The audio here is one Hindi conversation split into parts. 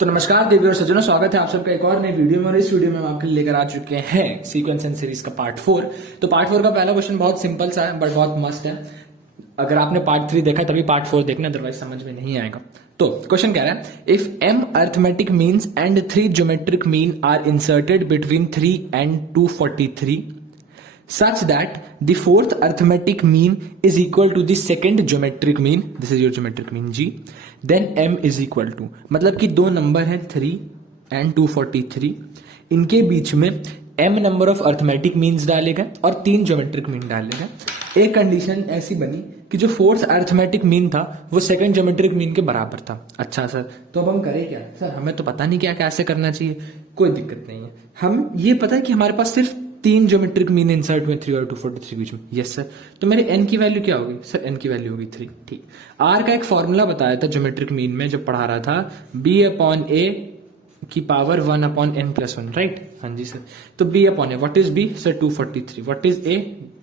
तो नमस्कार देवी और सज्जनों, स्वागत है आप सबका एक और नई वीडियो में। और इस वीडियो में हम आपके लिए लेकर आ चुके हैं सीक्वेंस एंड सीरीज का पार्ट 4। तो पार्ट 4 का पहला क्वेश्चन बहुत सिंपल सा है बट बहुत मस्त है। अगर आपने पार्ट 3 देखा तभी पार्ट 4 देखना, अदरवाइज समझ में नहीं आएगा। तो क्वेश्चन कह रहा है, if m arithmetic means and 3 geometric mean are inserted between 3 and 243 such that the fourth arithmetic mean is equal to the second geometric mean, this is your geometric mean g, then m is equal to, मतलब कि दो नंबर है 3 and 243, इनके बीच में m number of arithmetic means डाले गए और 3 ज्योमेट्रिक मीन डाले गए। एक कंडीशन ऐसी बनी कि जो फोर्थ अर्थमेटिक मीन था वो सेकंड ज्योमेट्रिक मीन के बराबर था। अच्छा सर, तो अब हम करें क्या? सर हमें तो पता नहीं क्या कैसे करना चाहिए। कोई दिक्कत नहीं है, हम ये पता है कि हमारे पास सिर्फ 3 ज्योमेट्रिक मीन इंसर्ट हुए 3 और 243 के बीच में। यस सर, तो मेरे n की वैल्यू क्या होगी? सर n की वैल्यू होगी 3। ठीक, r का एक फॉर्मूला बताया था ज्योमेट्रिक मीन में जब पढ़ा रहा था, b अपॉन a की power 1 upon n plus 1, right? हाँ जी सर। तो b upon a, what is b? Sir 243। What is a?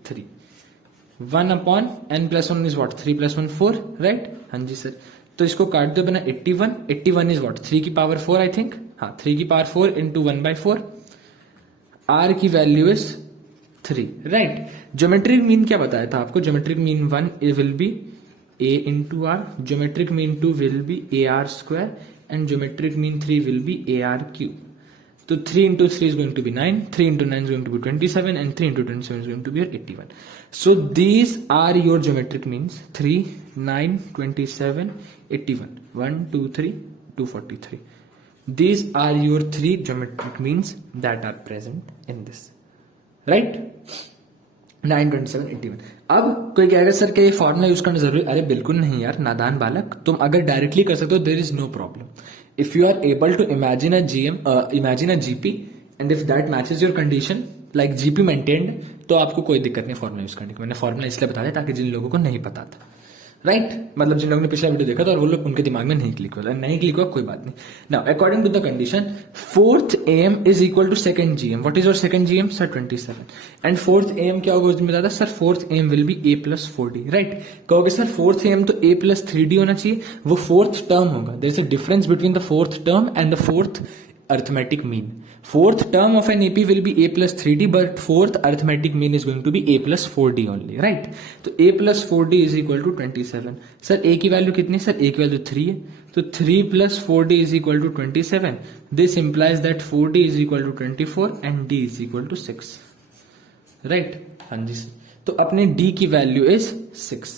3। 1 upon n plus 1 is what? 3 plus 1 4, right? हाँ जी सर। तो इसको काट दो बना 81। 81 इज व्हाट? 3 की पावर 4 आई थिंक। हाँ, 3 की पावर 4 इंटू 1/4। r की value is 3, right? Geometric mean क्या बताया था आपको? Geometric mean 1 will be a into R, geometric mean 2 will be AR square and geometric mean 3 will be AR cube. तो 3 into 3 is going to be 9, 3 into 9 is going to be 27, and 3 into 27 is going to be 81. So these are your geometric means: 3, 9, 27, 81. 1, 2, 3, 243. These are your 3 geometric means that are present in this. Right? 9, 27, 81. अब कोई कहेगा सर क्या ये फॉर्मूला यूज करना जरूरी? अरे बिल्कुल नहीं यार, नादान बालक। तुम अगर डायरेक्टली कर सकते हो, there is no problem. If you are able to imagine a GP and if that matches your condition like GP maintained, तो आपको कोई दिक्कत नहीं फॉर्मूला यूज करने की। मैंने फॉर्मूला इसलिए बताया ताकि जिन लोगों को नहीं पता था, राइट? मतलब जिन लोगों ने पिछला वीडियो देखा था और वो लोग उनके दिमाग में नहीं क्लिक हुआ, कोई बात नहीं। Now according to the condition, fourth M is equal to second GM. What is your second GM? Sir 27। And fourth M क्या होगा उसमें बताया? Sir fourth M will be a plus 4d, right? कहोगे सर फोर्थ एम तो a प्लस 3d होना चाहिए, वो फोर्थ टर्म होगा। There is a difference between the fourth term and the fourth arithmetic mean. Fourth term of an AP will be a plus 3d, but fourth arithmetic mean is going to be a plus 4d only, right? तो a plus 4d is equal to 27. Sir a की वैल्यू कितनी? सर a की वैल्यू 3 है, तो 3 plus 4d is equal to 27. This implies that 4d is equal to 24 and d is equal to 6, right? हाँ जी सर। तो अपने d की वैल्यू is 6।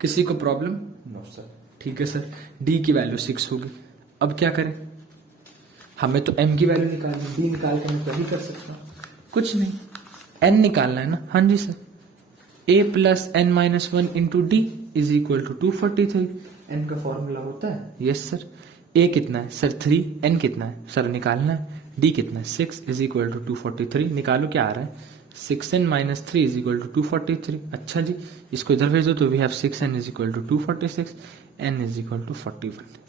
किसी को प्रॉब्लम? No sir. ठीक है सर, d की वैल्यू 6 होगी। अब क्या करें? हमें तो m की वैल्यू निकालनी, d निकाल के मैं तभी कर सकता हूँ। कुछ नहीं, n निकालना है ना। हाँ जी sir. a plus n minus 1 into D is equal to 243। n का फॉर्मूला होता है। Yes sir. a कितना है? सर 3। n कितना है? सर निकालना है। d कितना है? 6 इज इक्वल टू 243। निकालो क्या आ रहा है? 6n minus 3 is equal to 243। अच्छा जी, इसको इधर भेज दो तो we have 6n is equal to 246, n is equal to 41,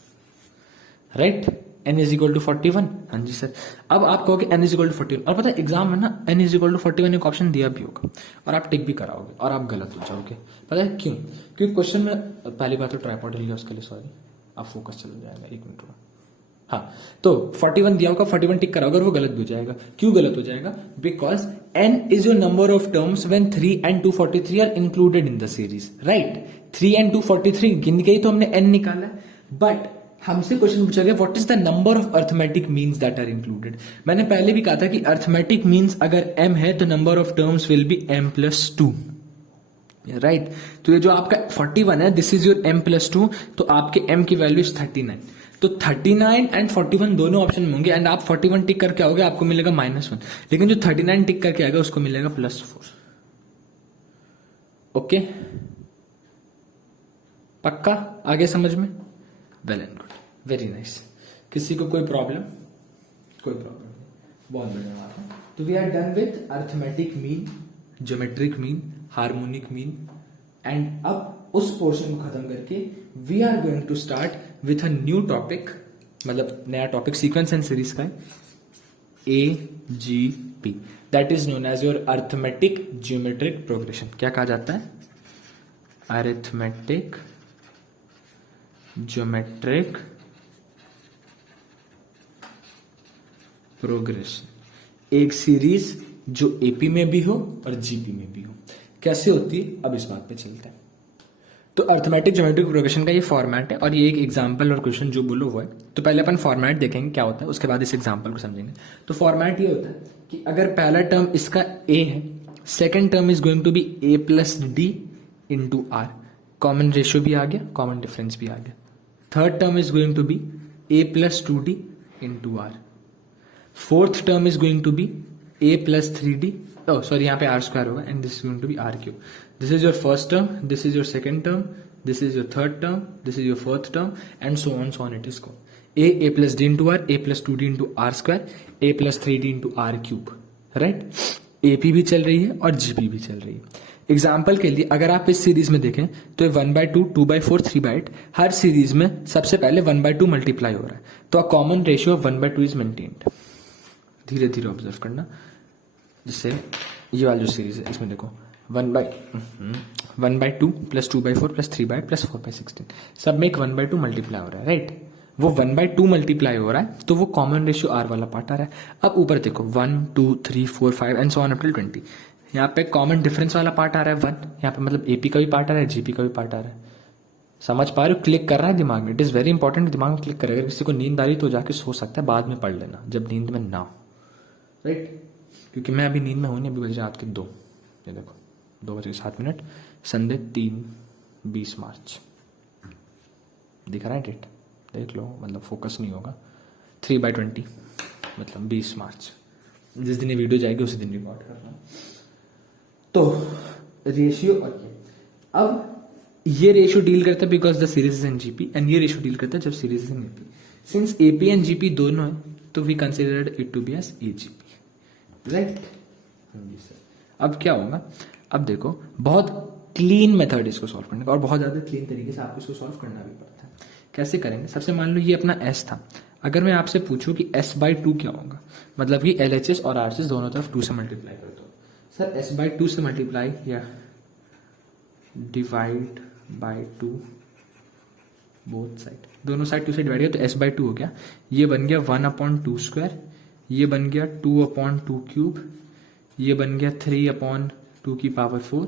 right? n is equal to 41। हाँ जी सर। अब आप कहोगे n इज इक्वल टू 41, और पता है एग्जाम में ना n इज इक्वल टू 41 एक ऑप्शन दिया भी होगा और आप टिक भी कराओगे और आप गलत हो जाओगे। पता है क्यों? क्योंकि क्वेश्चन में पहली बात तो ट्राइपॉड हिल गया, उसके लिए सॉरी, आप फोकस चला जाएगा। 1 मिनट रुको। हाँ, तो 41 दिया होगा, 41 टिक कराओगे और वो गलत भी हो जाएगा। क्यों गलत हो जाएगा? Because n is your number of terms when 3 and 243 are included in the series, right? 3 and 243 गिन के ही तो हमने n निकाला है, बट हमसे क्वेश्चन पूछा गया what is the number of arithmetic means that are included. मैंने पहले भी कहा था कि अर्थमेटिक मीन्स अगर m है तो number of terms will be m plus 2, right? तो ये जो आपका 41 है, this is your m plus 2, तो आपके m की वैल्यू इज 39। तो 39 एंड 41 दोनों ऑप्शन में होंगे, एंड आप 41 टिक करके आओगे आपको मिलेगा -1, लेकिन जो 39 टिक करके आएगा उसको मिलेगा +4। ओके, पक्का? आगे समझ में? Well and good, very nice. किसी को कोई प्रॉब्लम? कोई प्रॉब्लम नहीं, बहुत बढ़िया बात है। तो we are done with arithmetic mean, geometric mean, harmonic mean, and अब उस पोर्शन को खत्म करके we are going to start with a new topic, मतलब नया टॉपिक सीक्वेंस एंड सीरीज का है, AGP, that is known as your arithmetic geometric progression. क्या कहा जाता है? अरिथमेटिक ज्योमेट्रिक प्रोग्रेशन, एक सीरीज जो एपी में भी हो और जीपी में भी हो, कैसे होती है अब इस बात पे चलते हैं। तो अर्थमेटिक ज्योमेट्रिक प्रोग्रेशन का ये फॉर्मेट है और ये एक एग्जांपल और क्वेश्चन जो बोलो हुआ है। तो पहले अपन फॉर्मेट देखेंगे क्या होता है, उसके बाद इस एग्जांपल को समझेंगे। तो फॉर्मेट ये होता है कि अगर पहला टर्म इसका ए है, second term is going to be a plus d into r, common ratio भी आ गया, कॉमन डिफरेंस भी आ गया। Third term is going to be a plus two d into r, fourth term is going to be a plus three d, sorry यहाँ पे आर स्क्वायर होगा, and this is going to be r cube. This is your first term, this is your second term, this is your third term, this is your fourth term, and so on it is go. A plus d into r, a plus two d into r square, a plus three d into r cube, right. AP भी चल रही है और जीपी भी चल रही है। एग्जाम्पल के लिए अगर आप इस सीरीज में देखें तो 1/2, 2/4, 3/8, हर सीरीज में सबसे पहले 1/2 मल्टीप्लाई हो रहा है, तो a common ratio of 1/2 is maintained. धीरे धीरे ऑब्जर्व करना, जिससे ये वाली जो सीरीज है इसमें देखो 1/2 प्लस 2/4 प्लस 3/8 प्लस 4/16, सब में एक 1/2 मल्टीप्लाई हो रहा है, राइट। वो 1/2 मल्टीप्लाई हो रहा है तो वो कॉमन रेशियो आर वाला पार्ट आ रहा है। अब ऊपर देखो 1, 2, 3, 4, 5 and so on up till 20, यहाँ पे कॉमन डिफरेंस वाला पार्ट आ रहा है 1, यहाँ पे मतलब एपी का भी पार्ट आ रहा है, जीपी का भी पार्ट आ रहा है। समझ पा रहे हो, क्लिक कर रहा है दिमाग में, इट इज वेरी इंपॉर्टेंट, दिमाग में क्लिक करेगा। अगर किसी को नींद आ रही तो जाके सो सकता है, बाद में पढ़ लेना जब नींद में ना हो, राइट। क्योंकि मैं अभी नींद में हूं नहीं, अभी बजे रात के 2, ये देखो 2:07, संडे 3/20 मार्च, दिख रहा है डेट, देख लो, मतलब फोकस नहीं होगा। 3/20 मतलब 20 मार्च, जिस दिन ये वीडियो जाएगी उसी दिन रिकॉर्ड करना। तो रेशियो, और अब ये रेशियो डील करता है because the series is in GP, and ये रेशियो डील करता है जब series is in AP. Since AP and GP दोनों है तो we considered it to be as AGP, right. अब क्या होगा, अब देखो बहुत क्लीन मेथड इसको सॉल्व करने का, और बहुत ज्यादा क्लीन तरीके से आपको इसको सॉल्व करना भी पड़ता है। कैसे करेंगे, सबसे मान लो ये अपना एस था, अगर मैं आपसे पूछूं कि s/2 क्या होगा, मतलब कि LHS और RHS दोनों तरफ 2 से मल्टीप्लाई कर दो। सर s/2 से मल्टीप्लाई या डिवाइड बाय 2, बोथ साइड, दोनों साइड 2 से डिवाइड किया तो s/2 हो गया। ये बन गया 1/2 स्क्वायर, ये बन गया 2/2 क्यूब, ये बन गया 3/2 की पावर 4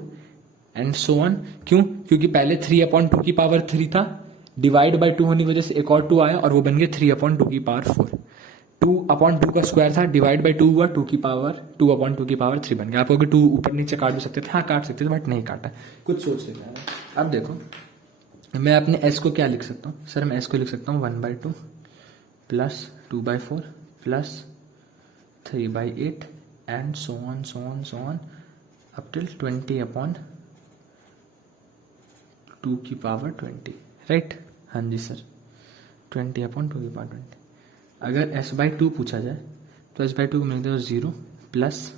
एंड सो ऑन। क्यों, क्योंकि पहले 3/2 की पावर 3 था, डिवाइड बाय 2 होने की वजह से एक और 2 आया और वो बन गया 3/2 की पावर 4। 2/2 का स्क्वायर था, डिवाइड बाय 2 हुआ, 2/2 की पावर 3 बन गया। आप कहोगे 2 ऊपर नीचे काट भी सकते थे, हाँ काट सकते थे, बट नहीं काटा, कुछ सोच लेना है। अब देखो मैं अपने s को क्या लिख सकता हूँ, सर मैं s को लिख सकता हूँ 1/2 plus 2/4 plus 3/8 and so on up till 20/2 की पावर 20, राइट। हाँ जी सर, 20/2 की पावर 20। अगर s/2 पूछा जाए तो s/2 को मिल जाएगा 0 प्लस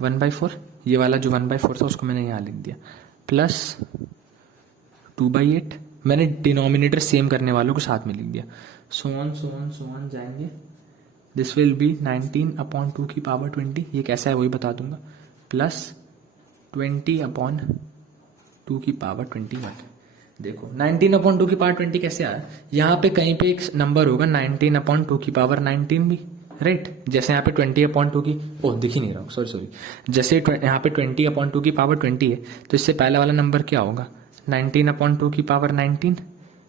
1/4, ये वाला जो 1/4 था उसको मैंने यहाँ लिख दिया, प्लस 2/8, मैंने डिनोमिनेटर सेम करने वालों को साथ में लिख दिया, सो ऑन जाएंगे। दिस विल बी 19/2 की पावर 20, ये कैसा है वही बता दूंगा, प्लस 20/2 की पावर 21। देखो 19/2 की पावर 20 कैसे आया, यहाँ पे कहीं पे एक नंबर होगा 19/2 की पावर 19 भी, राइट। जैसे यहाँ पे 20/2 की, ओह दिख ही नहीं रहा हूँ, सॉरी, जैसे यहाँ पे 20/2 की पावर 20 है तो इससे पहले वाला नंबर क्या होगा, 19/2 की पावर 19,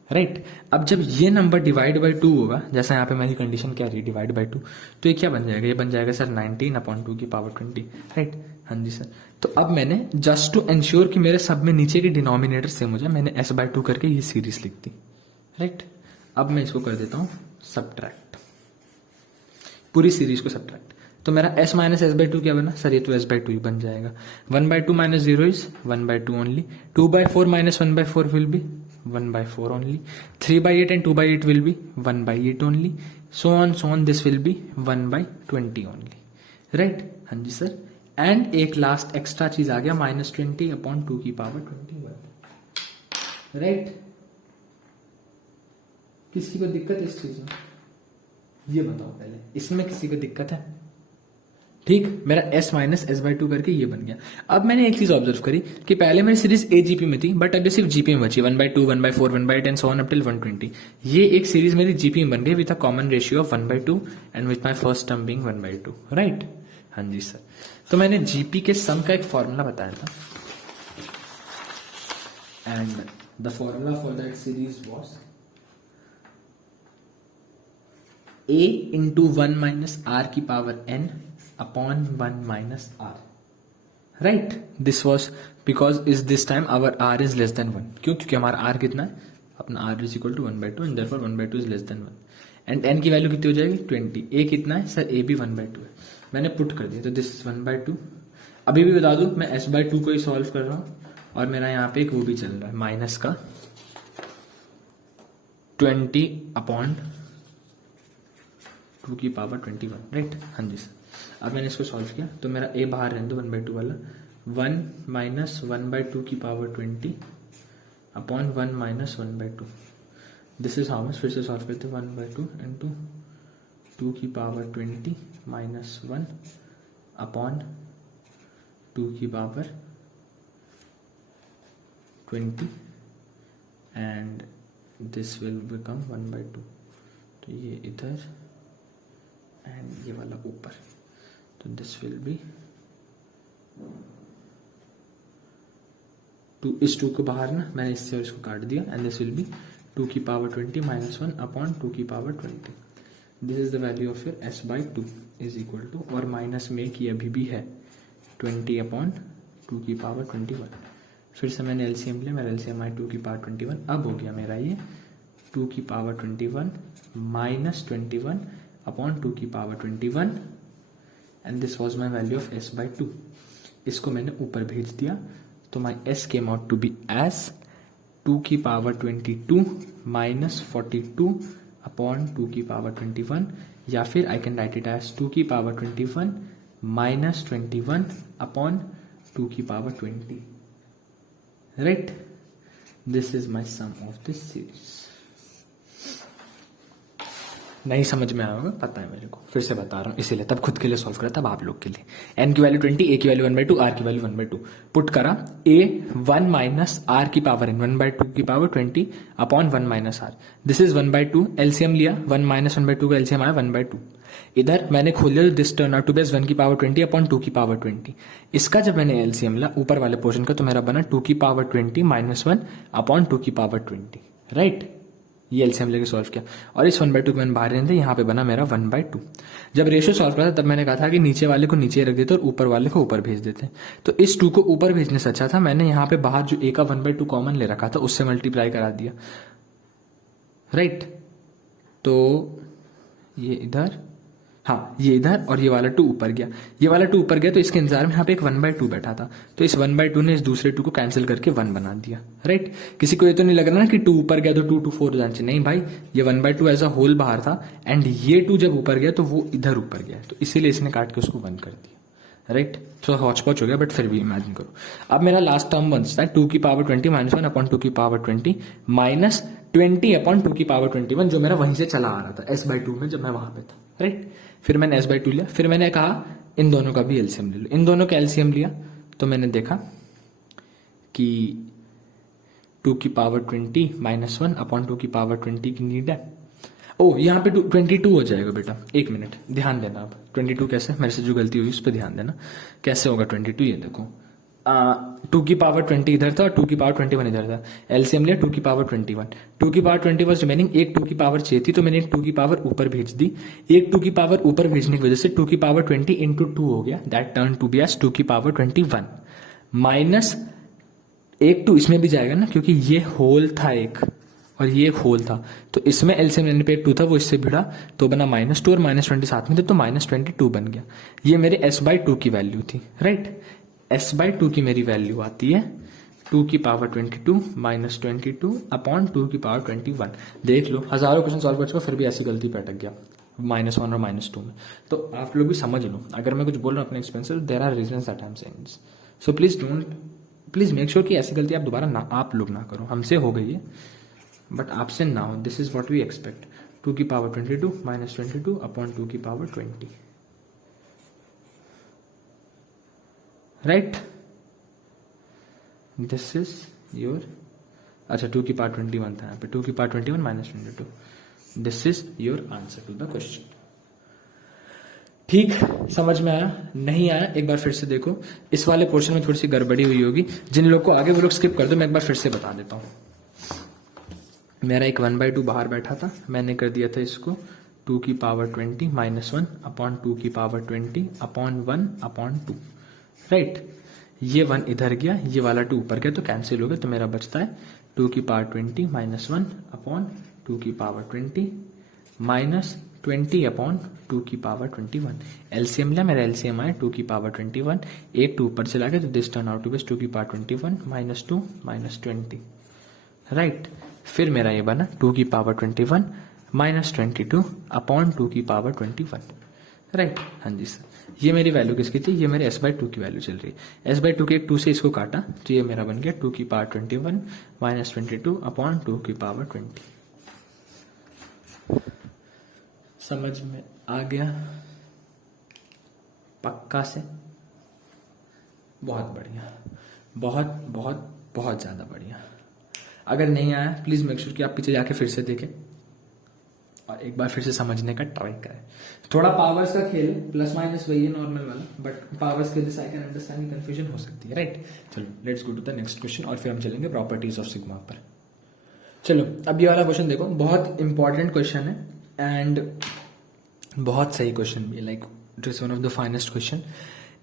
राइट। अब जब ये नंबर डिवाइड बाय 2 होगा, जैसा यहाँ पे मेरी कंडीशन क्या रही, डिवाइड बाय 2, तो ये क्या बन जाएगा, ये बन जाएगा सर 19/2 की पावर 20, राइट। हाँ जी सर, तो अब मैंने जस्ट टू इंश्योर कि मेरे सब में नीचे के डिनोमिनेटर सेम हो जाए, मैंने s/2 करके ये सीरीज लिख दी, राइट। अब मैं इसको कर देता हूँ सब्ट्रैक्ट, पूरी सीरीज को सब्ट्रैक्ट, तो मेरा s माइनस s/2 क्या बना, सर ये तो s/2 ही बन जाएगा। 1/2 minus 0 is 1/2 only, 2/4 minus 1/4 will be 1/4 only, 3/8 and 2/8 will be 1/8 only, so on this will be 1/20 only, right। हाँ जी सर, एंड एक लास्ट एक्स्ट्रा चीज आ गया -20/2 की पावर 21, राइट। किसी को दिक्कत इस चीज में, ये बताओ पहले, इसमें किसी को दिक्कत है, ठीक, मेरा s minus S by two करके ये बन गया। अब मैंने एक चीज ऑब्जर्व करी कि पहले मेरी सीरीज ए जीपी में थी, बट अभी सिर्फ जीपी में बची, 1/2, 1/4, 1/10 सो ऑन अप टिल 120। ये एक सीरीज मेरी जीपी में बन गई with a common ratio of 1/2 and with my first term being 1/2, right. हाँ जी सर, तो मैंने जीपी के सम का एक फॉर्मूला बताया था, and the formula for that series was a into 1 minus r की power n upon 1 minus r, right? This was because is this time our r is less than 1. क्यों? क्योंकि हमारा r कितना है, अपना r is equal to 1/2 and therefore 1/2 is less than 1. and n की वैल्यू कितनी हो जाएगी 20. a कितना है सर, a भी 1/2 है, मैंने पुट कर दिया, तो दिस इज 1/2. अभी भी बता दूं मैं s/2 को ही सॉल्व कर रहा हूं, और मेरा यहाँ पे एक वो भी चल रहा है माइनस का 20 अपॉन 2 की पावर 21, राइट। हाँ जी सर, अब मैंने इसको सॉल्व किया तो मेरा a बाहर रहने दो 1/2 वाला, 1 माइनस 1/2 की power 20 upon 1 minus 1/2, this is how much, फिर से सॉल्व करते 1/2 इंटू 2 की पावर 20 माइनस 1 अपॉन 2 की power 20 and this will become 1/2, तो ये इधर एंड ये वाला ऊपर, तो दिस विल बी 2, इस 2 को बाहर ना मैंने इससे और इसको काट दिया, एंड दिस विल बी 2 की पावर 20 माइनस 1 अपॉन 2 की power 20. This is the value of your s/2 is equal to, और माइनस में कि अभी भी है 20 अपॉन 2 की पावर 21. फिर से मैंने एलसीएम लिया, मेरा एलसीएम आई 2 की पावर 21, अब हो गया मेरा ये 2 की पावर 21 माइनस 21 अपॉन 2 की power 21, and this was my value of s/2. इसको मैंने ऊपर भेज दिया, तो my s came out to be as 2 की पावर 22 माइनस 42 अपॉन 2 की पावर 21, या फिर I can write it as 2 की पावर 21 माइनस 21 अपॉन 2 की power 20, right. This is my sum of this series. नहीं समझ में आया होगा, पता है मेरे को, फिर से बता रहा हूँ, इसीलिए तब खुद के लिए सॉल्व करा, तब आप लोग के लिए. n की वैल्यू 20, a की वैल्यू 1/2, r की वैल्यू 1/2 पुट करा, a 1 माइनस r की पावर n 1/2 की power 20 upon 1 minus r, this is 1/2. LCM लिया, 1 माइनस 1/2 का एलसीएम आया 1/2. इधर मैंने खोल लिया, this turn out to be 1 की पावर 20 अपॉन 2 की पावर 20. इसका जब मैंने एलसीएम लिया ऊपर वाले पोर्शन का, तो मेरा बना 2 की पावर 20 माइनस 1 अपॉन 2 की पावर 20, राइट. ये एलसीएम लेके सॉल्व किया, और इस 1/2 को मैंने बाहर रहने दिया, यहाँ पे बना मेरा 1/2. जब रेशियो सॉल्व करा तब मैंने कहा था कि नीचे वाले को नीचे रख देते और ऊपर वाले को ऊपर भेज देते. तो इस 2 को ऊपर भेजने से अच्छा था मैंने यहाँ पे बाहर जो a का 1/2 कॉमन ले रखा था उससे मल्टीप्लाई करा दिया, राइट. तो ये इधर, हाँ ये इधर, और ये वाला 2 ऊपर गया, ये वाला 2 ऊपर गया, तो इसके इंतजार में यहाँ पे एक 1/2 बैठा था, तो इस 1/2 ने इस दूसरे 2 को कैंसिल करके 1 बना दिया, राइट. किसी को ये तो नहीं लग रहा ना कि 2 ऊपर गया तो 2 to 4 जाना चाहिए, नहीं भाई, ये 1/2 एज अ होल बाहर था, एंड ये 2 जब ऊपर गया तो वो इधर ऊपर गया, तो इसीलिए इसने काट के उसको 1 कर दिया, राइट. तो हॉच पॉच हो गया, बट फिर भी इमेजिन करो. अब मेरा लास्ट टर्म बनता है 2 की पावर 20 माइनस 1 अपॉन 2 की पावर 20 माइनस 20 अपॉन 2 की पावर 21, जो मेरा वहीं से चला आ रहा था s/2 में जब मैं वहां पे था, राइट. फिर मैंने s/2 लिया, फिर मैंने कहा इन दोनों का भी एलसीएम ले लो. इन दोनों का एलसीएम लिया तो मैंने देखा कि 2 की पावर 20 माइनस 1 अपॉन 2 की पावर 20 की नीड है. ओ यहाँ पे 22 हो जाएगा बेटा, एक मिनट ध्यान देना. अब 22 कैसे, मेरे से जो गलती हुई उस पर ध्यान देना, कैसे होगा 22. ये देखो 2 की पावर 20 इधर था और 2 की पावर 21 इधर था. एलसीएम लिया 2 की पावर 21, 2 की पावर 20 वॉज रिमेनिंग, एक 2 की पावर चाहिए थी, तो मैंने एक 2 की पावर ऊपर भेज दी. एक 2 की पावर ऊपर भेजने की वजह से 2 की पावर 20 इंटू 2 हो गया, that turn to be as 2 की पावर 21 माइनस एक 2 इसमें भी जाएगा ना, क्योंकि ये होल था एक और ये एक होल था, तो इसमें एलसीएम लेने पे एक 2 था, वो इससे भिड़ा तो बना -2 और -20 साथ में थे, तो -22 बन गया. ये मेरे s/2 की वैल्यू थी, राइट. s/2 की मेरी वैल्यू आती है 2 की पावर 22 माइनस 22 अपॉन 2 की पावर 21. देख लो, हजारों क्वेश्चन सॉल्व कर चुका, फिर भी ऐसी गलती पे अटक गया -1 और -2 में. तो आप लोग भी समझ लो, अगर मैं कुछ बोल रहा हूँ अपने expense, there are reasons that I am saying this, so please make sure कि ऐसी गलती आप दोबारा ना, आप लोग ना करो. हमसे हो गई है बट आपसे ना हो. This is what we expect. 2 की पावर 22 माइनस 22 अपॉन 2 की power 20. Right, this is your, अच्छा 2 की पावर 21 था यहाँ पे, 2 की power 21 minus 22, this is your answer to the question. ठीक, समझ में आया? नहीं आया एक बार फिर से देखो, इस वाले पोर्शन में थोड़ी सी गड़बड़ी हुई होगी, जिन लोग को आगे वो लोग स्किप कर दो, मैं एक बार फिर से बता देता हूँ। मेरा एक 1/2 बाहर बैठा था, मैंने कर दिया था इसको 2 की पावर 20 माइनस 1 अपॉन 2 की पावर 20 अपॉन 1 अपॉन 2, राइट। ये 1 इधर गया, ये वाला 2 ऊपर गया तो कैंसिल हो गया, तो मेरा बचता है 2 की पावर 20 माइनस 1 अपॉन 2 की पावर 20 माइनस 20 अपॉन 2 की पावर 21। एलसीएम लिया, मेरा एलसीएम आया 2 की पावर 21, एक 2 ऊपर चला गया तो this turn out to be 2 की पावर 21 माइनस 2 माइनस 20, राइट। फिर मेरा ये बना 2 की पावर 21 माइनस 22 अपॉन 2 की पावर 21, राइट। हाँ जी सर, ये मेरी वैल्यू किसकी थी? ये मेरे s/2 की वैल्यू चल रही है। s/2 के एक 2 से इसको काटा तो ये मेरा बन गया 2 की पावर 21 माइनस 22 अपॉन 2 की पावर 20। समझ में आ गया? पक्का से? बहुत बढ़िया, बहुत बहुत बहुत ज्यादा बढ़िया। अगर नहीं आया प्लीज मेक श्योर कि आप पीछे जाके फिर से देखें और एक बार फिर से समझने का ट्राई करें। थोड़ा पावर्स का खेल, प्लस माइनस वही है नॉर्मल वाला, बट पावर्स के वजह आई कैन अंडरस्टैंड कंफ्यूजन हो सकती है, राइट। चलो let's go to the next question और फिर हम चलेंगे प्रॉपर्टीज ऑफ सिग्मा पर। चलो अब ये वाला क्वेश्चन देखो, बहुत इंपॉर्टेंट क्वेश्चन है एंड बहुत सही क्वेश्चन भी है, like it is one of the finest question.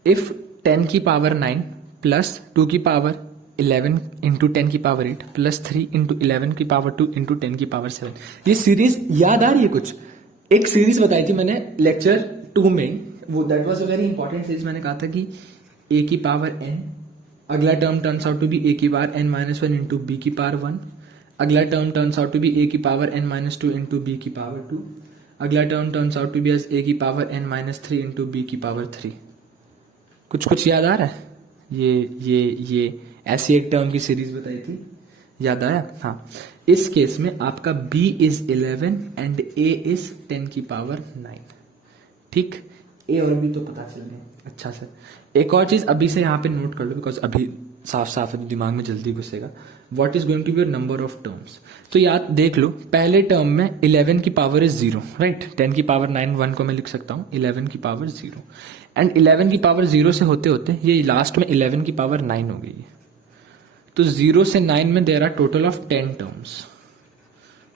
If 10 की पावर 9 प्लस 2 की पावर 11 इंटू 10 की पावर 8 प्लस 3 इंटू 11 की पावर 2 इंटू 10 की पावर 7, ये सीरीज याद आ रही है कुछ? एक सीरीज बताई थी मैंने लेक्चर 2 में, वो that was a very important series. मैंने कहा था कि a की पावर n, अगला term turns out to be a की power n minus 1 into b की पावर 1, अगला term turns out to be a की power n minus 2 into b की पावर 2, अगला term turns out to be as a की power n minus 3 into b की पावर 3। कुछ याद आ रहा है? ये ऐसी एक टर्म की सीरीज बताई थी, याद आया? हाँ, इस केस में आपका b is 11 and a is 10 की पावर 9, ठीक। a और b तो पता चल गया। अच्छा सर एक और चीज अभी से यहाँ पे नोट कर लो, बिकॉज अभी साफ साफ है तो दिमाग में जल्दी घुसेगा। What is going to be your number of terms? तो याद देख लो, पहले टर्म में 11 की पावर इज 0, राइट। 10 की पावर 9 1 को मैं लिख सकता हूँ, 11 की पावर 0 एंड 11 की पावर 0 से होते होते ये लास्ट में 11 की पावर 9 हो गई। तो 0 से 9 में there are total of 10 terms,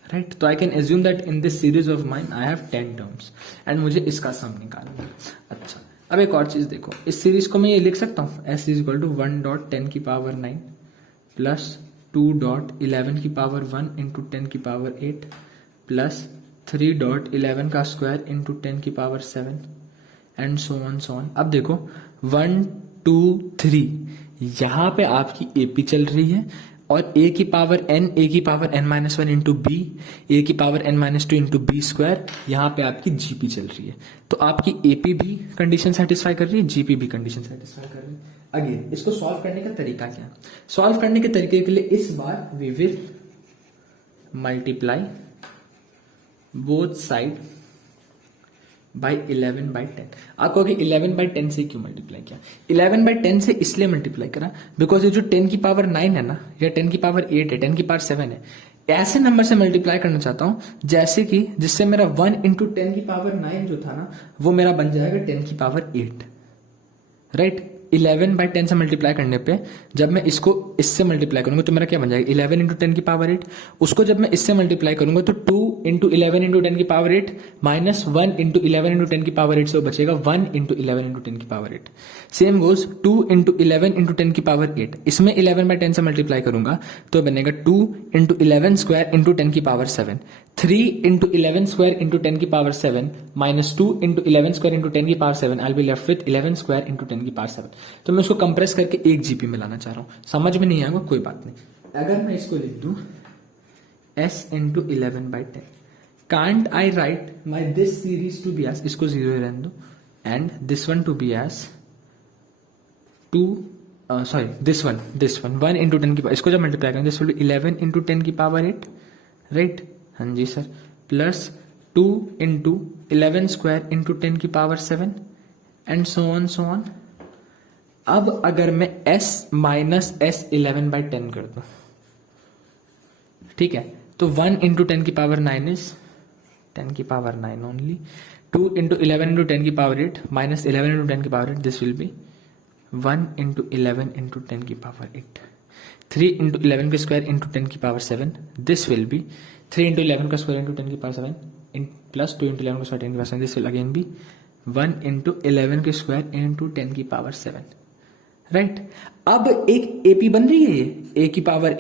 right. तो I can assume that in this series of mine I have 10 terms and मुझे इसका सम निकालना है। अच्छा अब एक और चीज देखो, इस सीरीज को मैं ये लिख सकता हूँ s इज इक्वल टू 1.10 की पावर 9 प्लस 2.11 की पावर 1 इंटू 10 की पावर 8 प्लस 3.11 का स्क्वायर इंटू 10 की पावर 7 एंड सो ऑन। अब देखो 1 2 3 यहाँ पे आपकी एपी चल रही है और a की power n minus 1 into B, A की power n minus 2 into B square, यहाँ पे आपकी जीपी चल रही है। तो आपकी एपी भी कंडीशन सेटिस्फाई कर रही है, जीपी भी कंडीशन सेटिस्फाई कर रही है। अगेन इसको सॉल्व करने का तरीका क्या? सॉल्व करने के तरीके के लिए इस बार we will multiply both side by 11/10। आप कहोगे 11/10 से क्यों मल्टीप्लाई किया? 11/10 से इसलिए मल्टीप्लाई करा बिकॉज ये जो 10 की पावर 9 है ना, या 10 की पावर 8 है, 10 की पावर 7 है, ऐसे नंबर से मल्टीप्लाई करना चाहता हूं जैसे कि जिससे मेरा 1 इंटू 10 की पावर 9 जो था ना, वो मेरा बन जाएगा 10 की पावर 8, राइट। 11/10 से मल्टीप्लाई करने पे जब मैं इसको इससे मल्टीप्लाई करूंगा तो मेरा क्या बन जाएगा? 11 इंटू 10 की पावर 8। उसको जब मैं इससे मल्टीप्लाई करूंगा तो 2 इंटू 11 इंटू 10 की पावर 8 माइनस 1 इंटू 11 इंटू 10 की पावर 8 से बचेगा 1 इंटू 11 इंटू 10 की power 8। Same goes 2 into 11 into 10 की पावर 8, इसमें 11/10 से मल्टीप्लाई करूंगा तो बनेगा 2 इंटू 11 स्क्वायर इंटू 10 की पावर 7, 3 इंटू 11 स्क्वायर इंटू 10 की power 7 minus 2 into 11 square into 10 की power 7, I will be left with 11 square into 10 की पावर 7। तो मैं उसको कंप्रेस करके एक जीपी में लाना चाह रहा हूं। समझ में नहीं आएगा कोई बात नहीं। अगर मैं इसको लिख दूं s into 11/10, can't I write my this series to be s, इसको 0 ही रहने दो, and this one to be s 2 sorry this one 1 into 10 की पावर, इसको जब मल्टीप्लाई करेंगे दिस विल बी 11 इंटू 10 की पावर 8, राइट। हाँ जी sir, plus 2 into 11 square into 10 की पावर 7 एंड सो ऑन। अब अगर मैं s माइनस s11/10 कर दूं, ठीक है, तो 1 इंटू 10 की पावर 9 इज 10 की पावर 9 ओनली. 2 इंटू 11 इंटू 10 की पावर 8 माइनस 11 इंटू 10 की power 8, this will be 1 into 11 into 10 की पावर 8. 3 इंटू 11 का स्क्वायर इंटू 10 की power 7, this will be 3 into 11 का स्क्वायर इंटू 10 की पावर 7 प्लस 2 इंटू 11 का स्क्वायर 10 की power 7, this will again be 1 into 11 के स्क्वायर इंटू 10 की पावर 7. राइट. अब एक एपी बन रही है ये a की power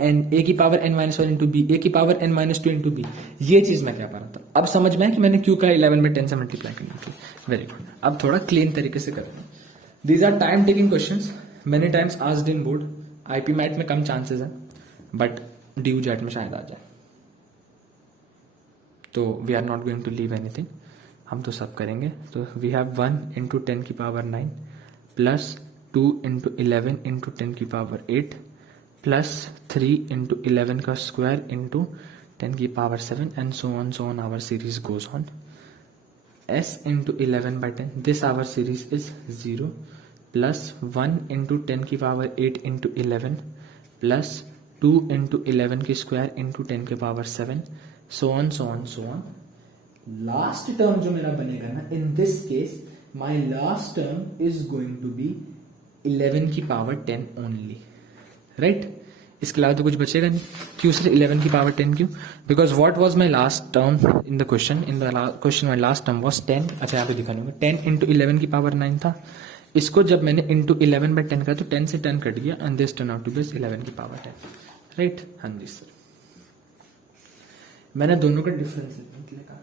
n minus 1 into b, a की power n minus 2 into b. ये चीज मैं क्या पा रहा था, अब समझ में है कि मैंने क्यों कहा 11 में 10 से मल्टीप्लाई करने की. Very good. अब थोड़ा क्लीन तरीके से करते हैं. These are time taking questions, many times asked in board. IPMAT में कम चांसेस है, बट ड्यू जेट में शायद आ जाए. तो we are not going to leave anything, हम तो सब करेंगे. तो वी हैव 1 इंटू 10 की पावर 9 प्लस 2 इंटू 11 इंटू 10 की पावर 8 प्लस 3 इंटू 11 का स्क्वायर इंटू 10 की power 7 and so on our series goes on. s into 11/10, this our series is 0 plus 1 into 10 की पावर 8 इंटू 11 प्लस 2 इंटू 11 की स्क्वायर इंटू 10 की power 7 so on. Last term जो मेरा बनेगा ना, in this case my last term is going to be 11 की पावर 10 ओनली. राइट. इसके अलावा तो कुछ बचेगा नहीं. क्यों सर 11 की पावर 10 क्यों? Because what was my last term in the question, my last term was 10. अच्छा यहाँ पे दिखा दूंगा 10 इंटू 11 की पावर 9 था. इसको जब मैंने इंटू 11/10 का तो 10 से 10 कट गया and this turn out to be 11 की पावर 10. राइट. हाँ जी सर. मैंने दोनों का डिफरेंस लिखा.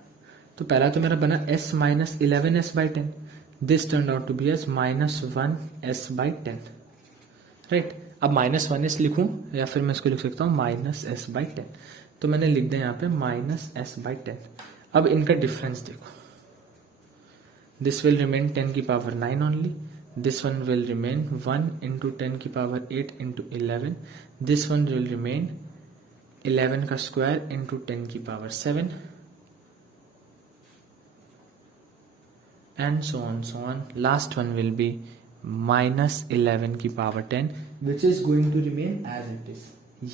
तो पहला तो मेरा बना s minus 11s/10, this turn out to be s minus 1s/10. Right. अब माइनस 1s लिखूं या फिर मैं इसको लिख सकता हूं माइनस s/10. तो मैंने लिख दिया यहाँ पे माइनस s/10. अब इनका डिफरेंस देखो, दिस विल रिमेन 10 की power 9 only, this one will remain 1 into 10 की power 8 into 11, this one will remain 11 का स्क्वायर इंटू 10 की power 7 and so on. Last one will be minus 11 की power 10 which is going to remain as it is.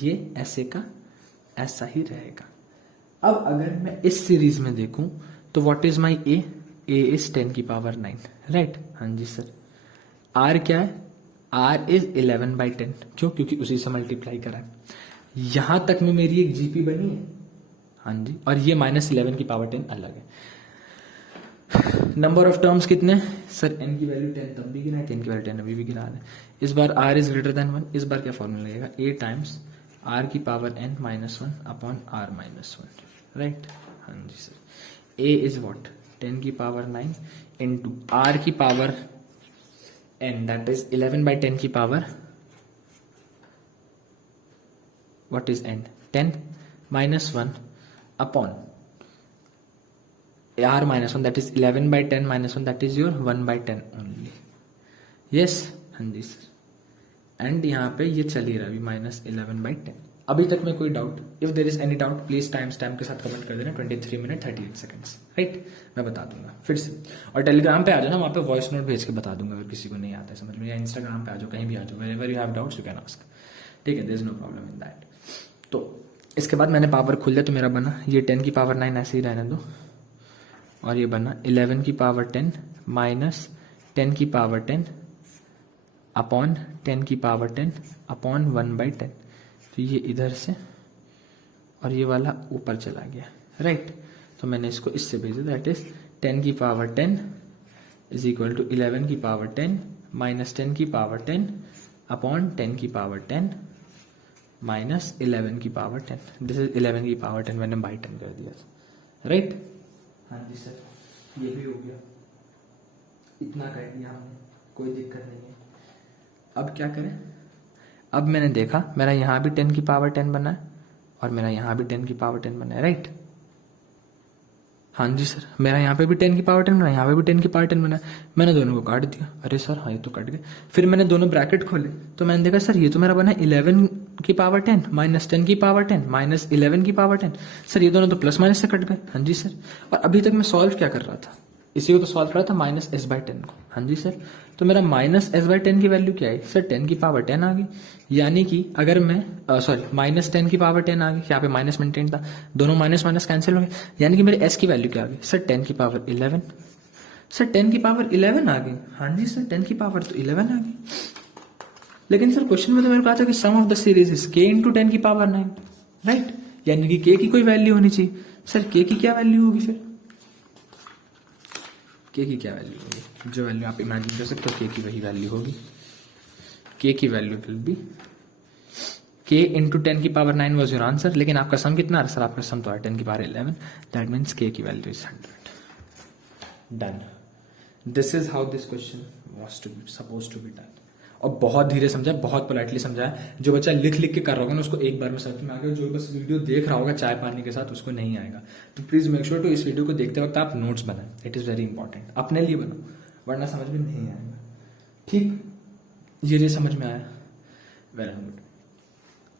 ये ऐसे का ऐसा ही रहेगा. अब अगर मैं इस सीरीज में देखूं तो what is my a? a is 10 की पावर 9. राइट. हाँ जी सर. r क्या है? r is 11/10. क्यों? क्योंकि उसी से मल्टीप्लाई करा है. यहां तक में मेरी एक जीपी बनी है. हाँ जी. और ये माइनस 11 की पावर 10 अलग है. नंबर ऑफ टर्म्स कितने सर? n की वैल्यू 10 तब भी गिना है, 10 की वैल्यू 10 अभी भी गिना है. इस बार r इज ग्रेटर देन 1. इस बार क्या फॉर्मूला लगेगा? a टाइम्स r की power n minus 1 upon r minus 1. Right. हाँ जी सर. a is what? 10 की पावर 9 इंटू r की पावर n, दैट इज 11/10 की power what is n? 10 minus 1 upon r minus 1, that is 11/10 minus 1, that is your 1/10 only. yes. हाँ जी सर. एंड यहाँ पे ये चल ही रहा है माइनस 11/10. अभी तक में कोई doubt? If there is any doubt please time stamp के साथ कमेंट कर देना. 23 मिनट 38 सेकंड्स. राइट. मैं बता दूंगा फिर से. और टेलीग्राम पे आ जाना, वहाँ पे वॉइस नोट भेज के बता दूंगा अगर किसी को नहीं आता है समझ में. या इंस्टाग्राम पे आ जाओ, कहीं भी आ जाओ. Wherever you have doubts you can ask. ठीक है. There is no problem in that. तो इसके बाद मैंने पावर खोल दिया तो मेरा बना ये 10 की पावर 9 ऐसे ही रहने दो. और ये बना 11 की पावर 10 माइनस 10 की पावर 10 अपॉन 10 की पावर 10 अपॉन 1/10. तो ये इधर से और ये वाला ऊपर चला गया. राइट. तो मैंने इसको इससे भेजा, दैट इज 10 की पावर 10 इज इक्वल टू 11 की पावर 10 माइनस 10 की पावर 10 अपॉन 10 की पावर 10 माइनस 11 की पावर 10. दिस इज 11 की पावर 10 मैंने बाई 10 कर दिया. राइट. हाँ जी सर. ये भी हो गया. इतना कर दिया हमने, कोई दिक्कत नहीं है. अब क्या करें? अब मैंने देखा मेरा यहाँ भी 10 की पावर 10 बना है और मेरा यहाँ भी 10 की पावर 10 बना है. राइट. हाँ जी सर. मेरा यहाँ पे भी 10 की पावर 10 बना है, यहाँ पे भी 10 की पावर 10 बना है. मैंने दोनों को काट दिया. अरे सर हाँ ये तो कट गए. फिर मैंने दोनों ब्रैकेट खोले तो मैंने देखा सर ये तो मेरा बना है 11 की पावर 10 माइनस 10 की पावर 10 माइनस 11 की पावर 10. सर ये दोनों तो प्लस माइनस से कट गए. हाँ जी सर. और अभी तक मैं सॉल्व क्या कर रहा था? इसी को तो सॉल्व करा था माइनस एस बाई टेन को। हाँ जी सर, तो मेरा माइनस एस बाई टेन की वैल्यू क्या है सर, 10 की पावर 10 आ गई। यानी कि अगर मैं सॉरी माइनस 10 की पावर 10 आ गई, यहाँ पे माइनस मेंटेन था, दोनों माइनस माइनस कैंसिल हो गए, यानी कि मेरे एस की वैल्यू क्या आ गई सर, 10 की पावर 11। सर 10 की पावर 11 आ गई, हाँ जी सर 10 की पावर तो 11 आ गई। लेकिन सर क्वेश्चन में तो मेरे को कहा था कि सम ऑफ द सीरीज इज के इंटू 10 की पावर 9, राइट, यानी कि के की कोई वैल्यू होनी चाहिए। सर के की क्या वैल्यू होगी फिर, के की क्या वैल्यू होगी, जो वैल्यू आप इमेजिन कर सकते हो के की वही वैल्यू होगी। के की वैल्यू विल बी के इंटू 10 की पावर 9 वॉज योर आंसर। लेकिन आपका सम कितना है सर, आपका सम तो है 10 की पावर 11, दैट मीन्स के की value is 100। Done, this is how this question was to be suppose to be done. और बहुत धीरे समझा, बहुत पोलाइटली समझाया। जो बच्चा लिख लिख के कर रहा होगा ना उसको एक बार में समझ में आ गया, जो बस वीडियो देख रहा होगा चाय पानी के साथ उसको नहीं आएगा। तो प्लीज मेक श्योर टू इस वीडियो को देखते वक्त आप नोट्स बनाएं, इट इज वेरी इंपॉर्टेंट, अपने लिए बनाओ, वरना समझ में नहीं आएगा। ठीक, ये समझ में आया, वेरी गुड।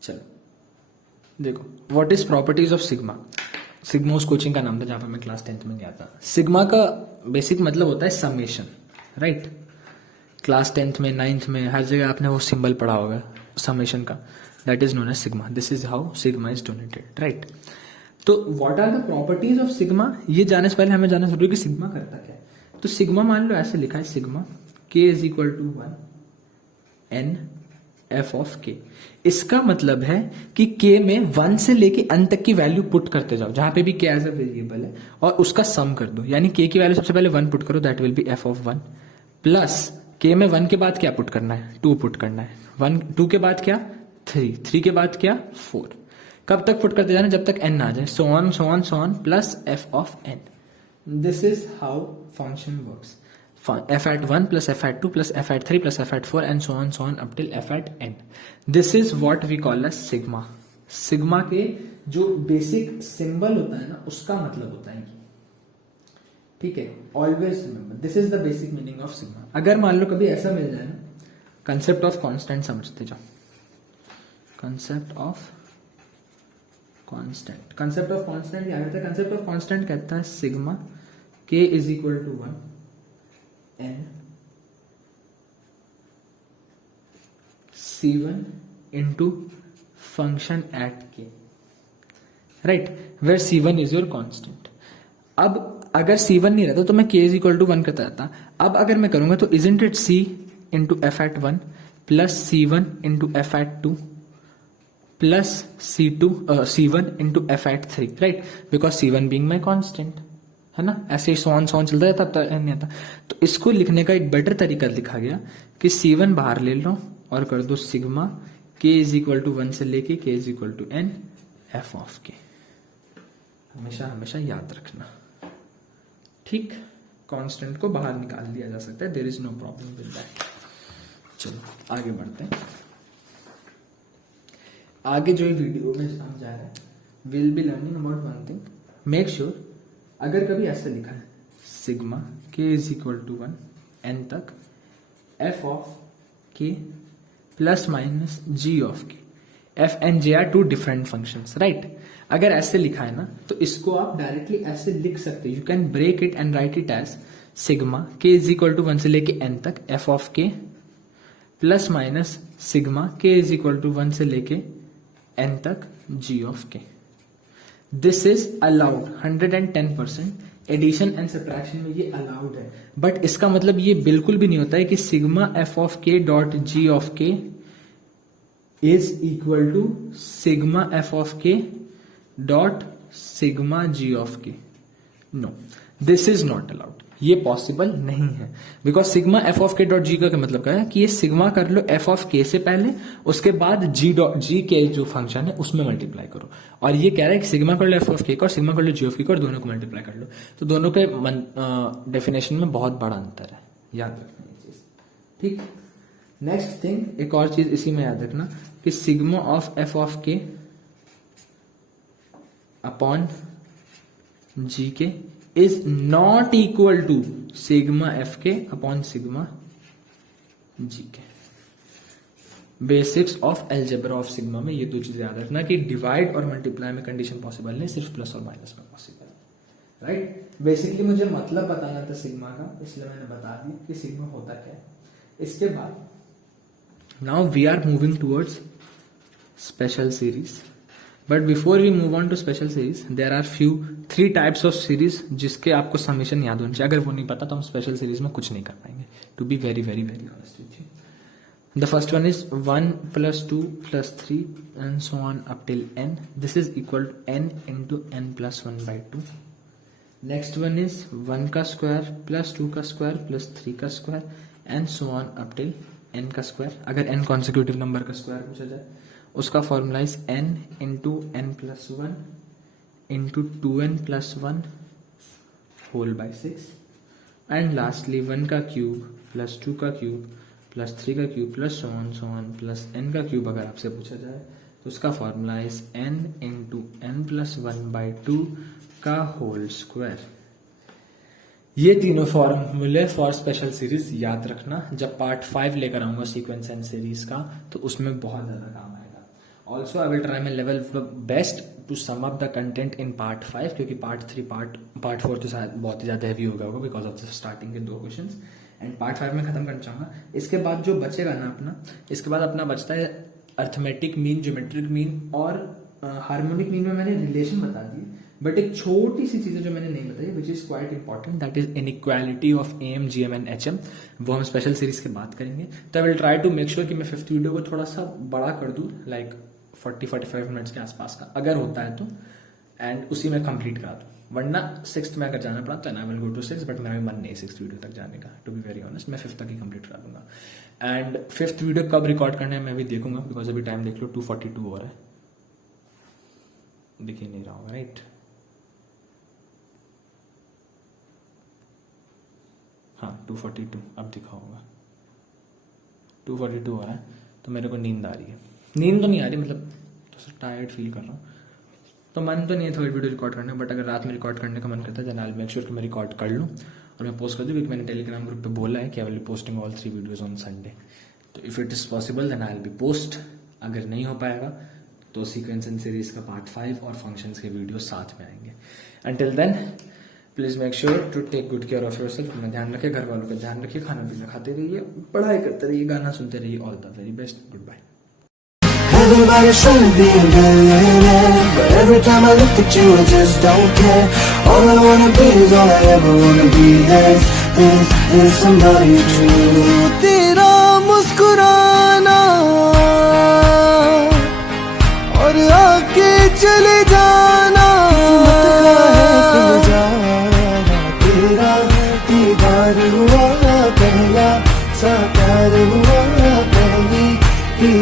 चलो देखो, what is properties of sigma. Sigma उस कोचिंग का नाम था जहां पर मैं क्लास 10th में गया था। सिग्मा का बेसिक मतलब होता है समेशन, राइट। क्लास 10th में 9th में हर जगह आपने वो सिंबल पढ़ा होगा समेशन का, that is known as sigma. This is how sigma is donated, right. तो what are the properties of sigma, ये जानने से पहले हमें जानना जरूरी है कि सिग्मा करता क्या है। तो सिग्मा मान लो ऐसे लिखा है, sigma k is equal to 1 n f of k. इसका मतलब है कि के में 1 से लेके n तक की वैल्यू पुट करते जाओ, जहां पे भी के एज अ वेरिएबल है, और उसका सम कर दो। यानी के की वैल्यू सबसे पहले 1 पुट करो, that will be F of 1, plus के में 1 के बाद क्या पुट करना है, 2 पुट करना है, 2 के बाद क्या 3 के बाद क्या 4। कब तक पुट करते जाना, जब तक n आ जाए, so on plus F of n। This is how function works, f at 1 plus f at 2 plus f at 3 plus f at 4 and so on up till f at n. This is what we call as sigma. Sigma के जो बेसिक सिंबल होता है ना उसका मतलब होता है ये, ठीक है। Always remember this is the basic meaning of sigma. अगर मान लो कभी ऐसा मिल जाए ना, कंसेप्ट ऑफ कांस्टेंट समझते जाओ। Concept of constant, concept of constant क्या कहता है, कंसेप्ट ऑफ कांस्टेंट कहता है sigma k is equal to 1 n c1 into function at k, right, where c1 is your constant। अब अगर c1 नहीं रहता तो मैं k is equal to 1 करता रहता। अब अगर मैं करूंगा तो isn't it c into f at 1 plus c1 into f at 2 plus c1 into f at 3, right, because c1 being my constant, है ना। ऐसे ही सोन चलता है तब तक नहीं आता। तो इसको लिखने का एक बेटर तरीका लिखा गया कि c1 बाहर ले लो और कर दो sigma k is equal to 1 से लेके k is equal to n f of k। हमेशा हमेशा याद रखना, ठीक। कांस्टेंट को बाहर निकाल दिया जा सकता है, there is no problem with that. चलो आगे बढ़ते हैं। आगे जो वीडियो में हम जा रहे हैं, will be learning about one thing. Make sure अगर कभी ऐसे लिखा है sigma k is equal to 1 n तक f of k plus minus g of k, f and j are two different functions, right. अगर ऐसे लिखा है ना तो इसको आप डायरेक्टली ऐसे लिख सकते हो, you can break it and write it as sigma k is equal to 1 से लेके n तक f of k plus minus sigma k is equal to 1 से लेके n तक g of k। This is allowed 110%, addition and subtraction में ये अलाउड है। बट इसका मतलब ये बिल्कुल भी नहीं होता है कि sigma f of k dot g of k is equal to sigma f of k dot sigma g of k. No, this is not allowed, ये पॉसिबल नहीं है। Because sigma f of k dot g का मतलब क्या है कि ये सिग्मा कर लो एफ ऑफ के से पहले, उसके बाद जी डॉट जी के जो फंक्शन है उसमें मल्टीप्लाई करो। और ये कह रहा है कि सिग्मा कर लो एफ ऑफ के और सिग्मा कर लो जी ऑफ के और दोनों को मल्टीप्लाई कर लो। तो दोनों के डेफिनेशन में बहुत बड़ा अंतर है, याद रखना ये चीज, ठीक। नेक्स्ट थिंग, एक और चीज इसी में याद रखना कि sigma of f of k upon g k is not equal to sigma f k upon sigma g k. Basics of algebra of sigma में ये दो चीजें याद रखना कि डिवाइड और मल्टीप्लाई में कंडीशन पॉसिबल नहीं, सिर्फ प्लस और माइनस में पॉसिबल है, राइट। बेसिकली मुझे मतलब बताना था सिग्मा का, इसलिए मैंने बता दिया कि सिग्मा होता क्या है। इसके बाद now we are moving towards special series, but before we move on to special series there are three types of series जिसके आपको समीशन याद होने चाहिए। अगर वो नहीं पता तो हम स्पेशल सीरीज में कुछ नहीं कर पाएंगे, to be very very very honest with you. The first one is 1 plus 2 plus 3 and so on up till n. This is equal to n into n plus 1 by 2. Next one is 1 का square plus 2 का square plus 3 का square and so on up till n का square. अगर n consecutive number का square पूछा जाए उसका formula is n into n plus 1 into 2n plus 1 whole by 6. And lastly 1 का cube plus 2 का cube प्लस 3 का cube plus so on plus n का क्यूब अगर आपसे पूछा जाए तो उसका formula is n into n plus 1/2 का होल स्क्वायर। ये तीनों फॉर्मूले फॉर स्पेशल सीरीज याद रखना। जब पार्ट 5 लेकर आऊंगा सीक्वेंस एंड सीरीज का तो उसमें बहुत ज्यादा काम आएगा। Also I will try my level best to sum up the content in part 5, क्योंकि पार्ट 4 तो शायद बहुत ही ज्यादा हैवी होगा बिकॉज ऑफ द स्टार्टिंग के 2 क्वेश्चंस, एंड पार्ट 5 में खत्म करना चाहूंगा। इसके बाद जो बचेगा ना अपना, इसके बाद अपना बचता है अर्थमेटिक मीन, ज्योमेट्रिक मीन और हार्मोनिक मीन में मैंने रिलेशन बता दी, बट एक छोटी सी चीज जो मैंने नहीं बताई which is quite important, that is inequality of AM, GM and HM। वो हम स्पेशल सीरीज के बात करेंगे। तो आई विल ट्राई टू मेक श्योर कि मैं 5th वीडियो को थोड़ा सा बड़ा कर दूं, लाइक 40-45 मिनट्स के आसपास का अगर होता है तो, एंड उसी में कंप्लीट करा दूं। वरना 6th में अगर जाना पड़ा तो आई विल गो टू 6, बट मेरा भी मन नहीं 6th वीडियो तक जाने का, टू बी वेरी ऑनेस्ट। मैं 5th तक ही कंप्लीट करा दूंगा। एंड 5th वीडियो कब रिकॉर्ड करना है मैं भी देखूंगा, बिकॉज अभी टाइम देख लो 2:42 हो रहा है, दिख ही नहीं रहा होगा राइट। हाँ 2:42 अब दिखा होगा, 2:42 हो रहा है। तो मेरे को नींद आ रही है, नींद तो नहीं आ रही, मतलब थोड़ा टायर्ड फील कर रहा हूँ। तो मन तो नहीं है थर्ड वीडियो रिकॉर्ड करने, बट अगर रात में रिकॉर्ड करने का मन करता है then I will make sure कि मैं रिकॉर्ड कर लूँ और मैं पोस्ट कर दूँ, क्योंकि मैंने टेलीग्राम ग्रुप पे बोला है कि I will be posting all 3 videos on Sunday. तो if it is possible then I will be post. अगर नहीं हो पाएगा तो सीक्वेंस एंड सीरीज का पार्ट 5 और फंक्शंस के वीडियो साथ में आएंगे। Until then please make sure to take good care of yourself. अपना ध्यान रखिए, घर वालों का ध्यान रखिए, खाना पीना खाते रहिए, पढ़ाई करते रहिए, गाना सुनते रहिए। All the very best, good bye. Everybody's trying to be a billionaire, but every time I look at you I just don't care. All I wanna be is all I ever wanna be is somebody true. तेरा मुस्कुराना और आके चले जाना, तेरा दीदार हुआ पहला, साकार हुआ पहली ही